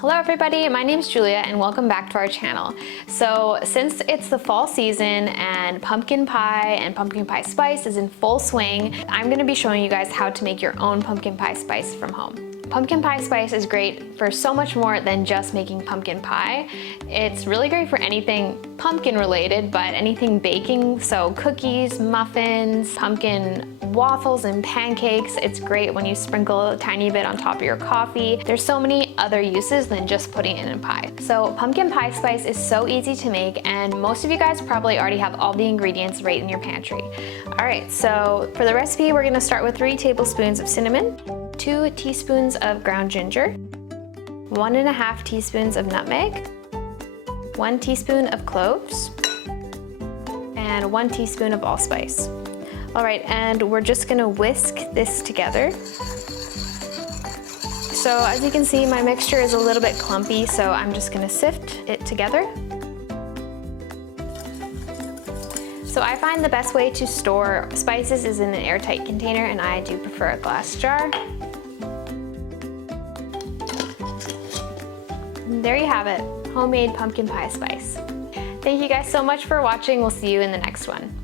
Hello everybody, my name is Julia and welcome back to our channel. So since it's the fall season and pumpkin pie spice is in full swing, I'm going to be showing you guys how to make your own pumpkin pie spice from home. Pumpkin pie spice is great for so much more than just making pumpkin pie. It's really great for anything pumpkin related, but anything baking, so cookies, muffins, pumpkin waffles and pancakes. It's great when you sprinkle a tiny bit on top of your coffee. There's so many other uses than just putting it in a pie. So pumpkin pie spice is so easy to make, and most of you guys probably already have all the ingredients right in your pantry. All right, so for the recipe, we're gonna start with 3 tablespoons of cinnamon, 2 teaspoons of ground ginger, 1.5 teaspoons of nutmeg, 1 teaspoon of cloves, and 1 teaspoon of allspice. All right, and we're just gonna whisk this together. So as you can see, my mixture is a little bit clumpy, so I'm just gonna sift it together. So I find the best way to store spices is in an airtight container, and I do prefer a glass jar. And there you have it, homemade pumpkin pie spice. Thank you guys so much for watching. We'll see you in the next one.